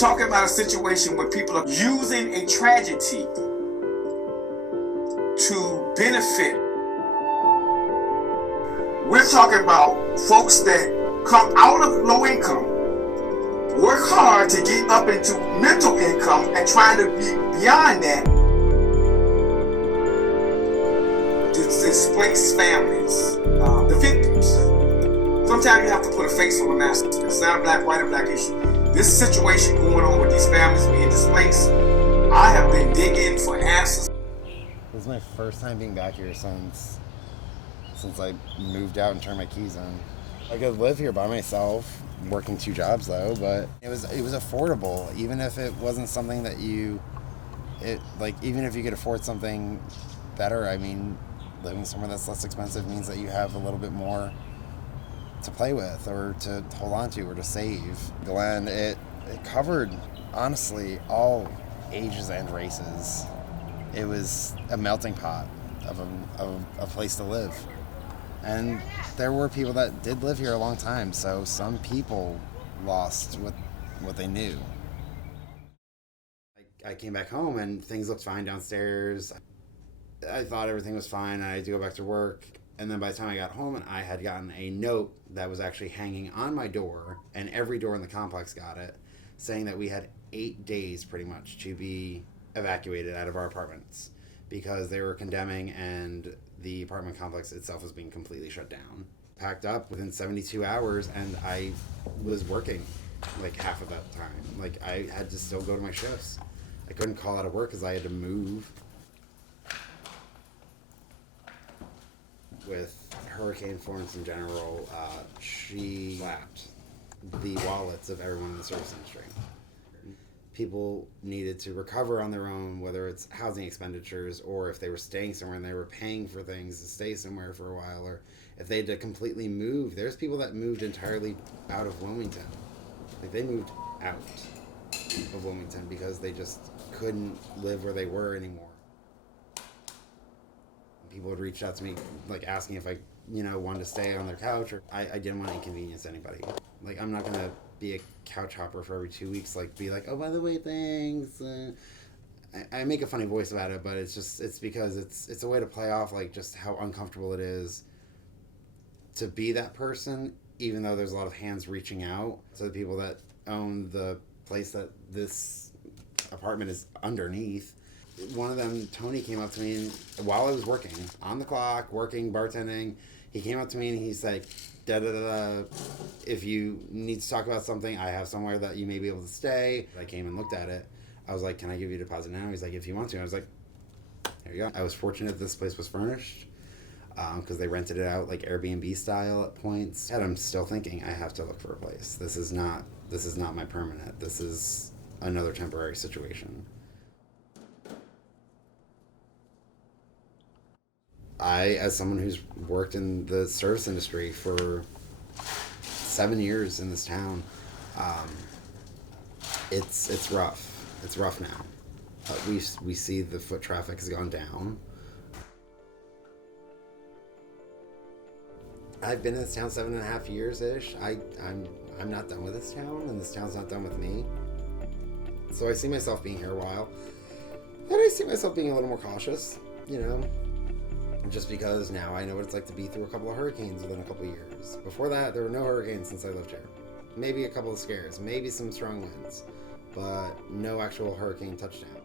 talking about a situation where people are using a tragedy to benefit. We're talking about folks that come out of low income, work hard to get up into mental income, and trying to be beyond that. To displace families, the victims. Sometimes you have to put a face on a mask. It's not a black, white, or black issue. This situation going on with these families being displaced, I have been digging for answers. This is my first time being back here since I moved out and turned my keys in. I could live here by myself, working 2 jobs though, but it was affordable. Even if it wasn't something that even if you could afford something better, I mean, living somewhere that's less expensive means that you have a little bit more to play with or to hold on to or to save. Glen, it covered, honestly, all ages and races. It was a melting pot of a place to live. And there were people that did live here a long time, so some people lost what they knew. I came back home and things looked fine downstairs. I thought everything was fine and I had to go back to work. And then by the time I got home, and I had gotten a note that was actually hanging on my door, and every door in the complex got it, saying that we had 8 days pretty much to be evacuated out of our apartments because they were condemning and the apartment complex itself was being completely shut down. Packed up within 72 hours, and I was working like half of that time. Like, I had to still go to my shifts. I couldn't call out of work because I had to move. With Hurricane Florence in general, she slapped the wallets of everyone in the service industry. People needed to recover on their own, whether it's housing expenditures or if they were staying somewhere and they were paying for things to stay somewhere for a while, or if they had to completely move. There's people that moved entirely out of Wilmington. Like, they moved out of Wilmington because they just couldn't live where they were anymore. People would reach out to me, like, asking if I, wanted to stay on their couch, or I didn't want to inconvenience anybody. Like, I'm not going to be a couch hopper for every 2 weeks, like, be like, oh, by the way, thanks. I make a funny voice about it, but it's because it's a way to play off, like, just how uncomfortable it is to be that person, even though there's a lot of hands reaching out to the people that own the place that this apartment is underneath. One of them, Tony, came up to me while I was working, on the clock, working, bartending. He came up to me and he's like, da-da-da-da, if you need to talk about something, I have somewhere that you may be able to stay. I came and looked at it. I was like, can I give you a deposit now? He's like, if you want to. I was like, there you go. I was fortunate this place was furnished because they rented it out like Airbnb style at points. And I'm still thinking, I have to look for a place. This is not my permanent. This is another temporary situation. I, as someone who's worked in the service industry for 7 years in this town, it's rough. It's rough now. We see the foot traffic has gone down. I've been in this town 7.5 years ish. I'm not done with this town, and this town's not done with me. So I see myself being here a while, and I see myself being a little more cautious, just because now I know what it's like to be through a couple of hurricanes within a couple of years. Before that, there were no hurricanes since I lived here. Maybe a couple of scares, maybe some strong winds, but no actual hurricane touchdown.